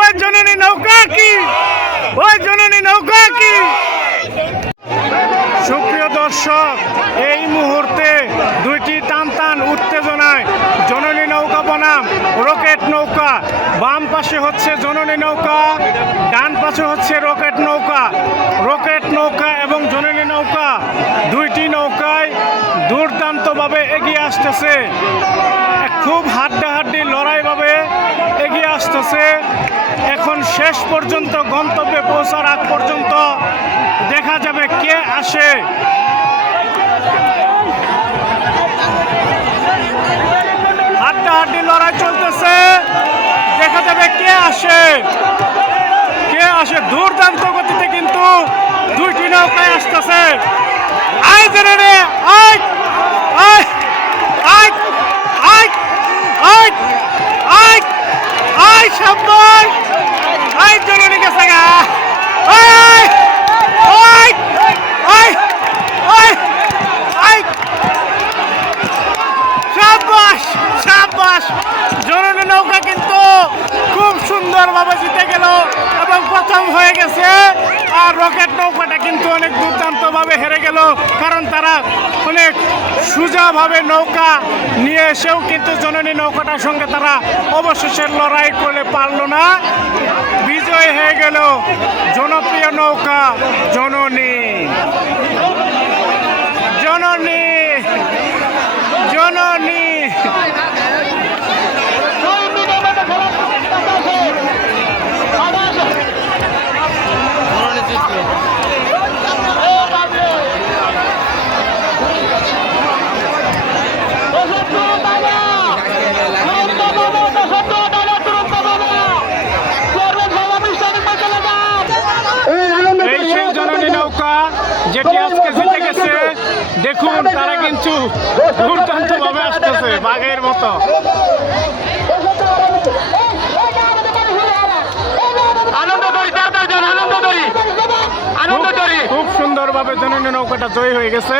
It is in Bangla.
ওই জননী নৌকা কি? ওই জননী নৌকা কি? সুপ্রিয় দর্শক, এই মুহূর্তে দুইটি টান টান উত্তেজনায় জননী নৌকা বনাম, রকেট নৌকা। বাম পাশে হচ্ছে জননী নৌকা, ডান পাশে হচ্ছে রকেট নৌকা। রকেট নৌকা এবং জননী নৌকা দুইটি নৌকায় দুর্দান্তভাবে এগিয়ে আসতেছে। খুব লড়াইভাবে এগিয়ে আসতেছে। এখন শেষ পর্যন্ত গন্তব্যে পৌঁছার আগ পর্যন্ত দেখা যাবে কে আসে। সাব্বাস জননী নৌকা কিন্তু খুব সুন্দরভাবে জিতে গেল এবং প্রথম হয়ে গেছে। আর রকেট নৌকাটা কিন্তু অনেক দুর্দান্তভাবে হেরে গেল, কারণ তারা অনেক সোজাভাবে নৌকা নিয়ে এসেও কিন্তু জননী নৌকাটার সঙ্গে তারা অবশেষে লড়াই করে পারল না। বিজয় হয়ে গেল জনপ্রিয় নৌকা যেটি আজকে জিতে গেছে। দেখুন তারা কিন্তু দুর্দান্ত ভাবে আসতেছে বাঘের মতো। খুব সুন্দরভাবে জননী নৌকাটা জয়ী হয়ে গেছে।